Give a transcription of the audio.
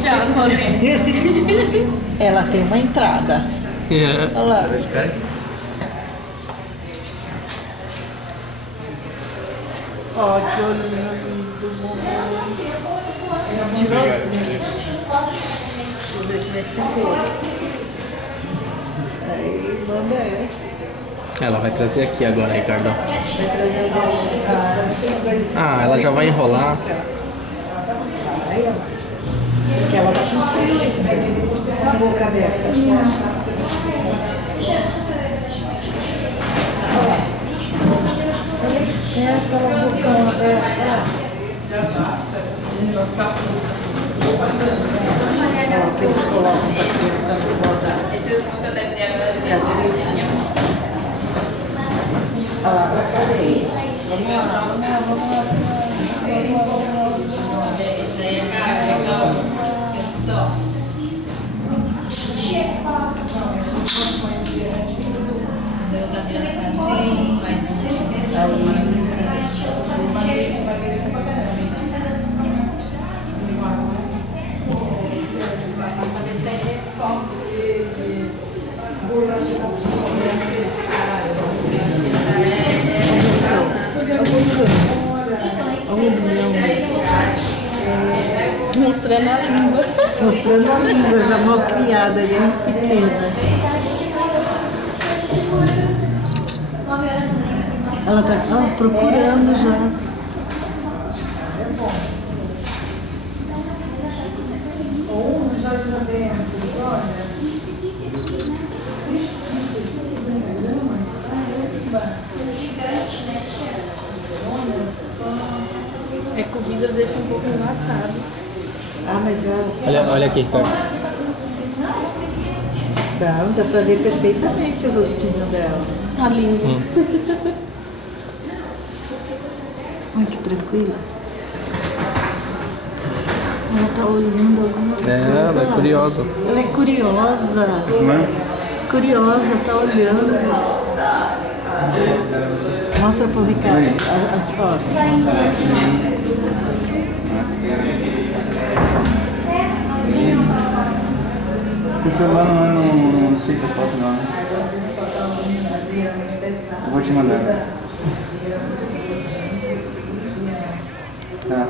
já no rolê. Ela tem uma entrada. Olha lá. Ó, que olhinho lindo, mamãe. Tirou? Deixa eu ver como é que ficou. Aí, mamãe. Ela vai trazer aqui agora, Ricardo. Vai trazer o desse cara. Ah, ela já vai enrolar. Porque ela tá com frio, com a boca aberta. Olha lá. Ela é esperta, ela é bocão aberta. Olha lá, que eles colocam para a criança não botar. Ficar direitinho. Olha lá, vamos lá, vamos lá. Mostrando a língua. Mostrando a língua já mal criada, já muito pequena. Ela tá procurando já. Ou os olhos abertos, olha. 60 gramas, caramba. Gigante, né, Tia? Olha só. É que o vidro deixa um pouco embaçado. Ah, mas já... Olha aqui, Ricardo. Dá pra ver perfeitamente o rostinho dela. A língua. Olha que tranquila. Ela tá olhando alguma coisa. Ela é curiosa. Ela é curiosa. Curiosa, tá olhando. Mostra pro Ricardo as fotos. O celular não aceita foto não. Eu vou te mandar. Tá.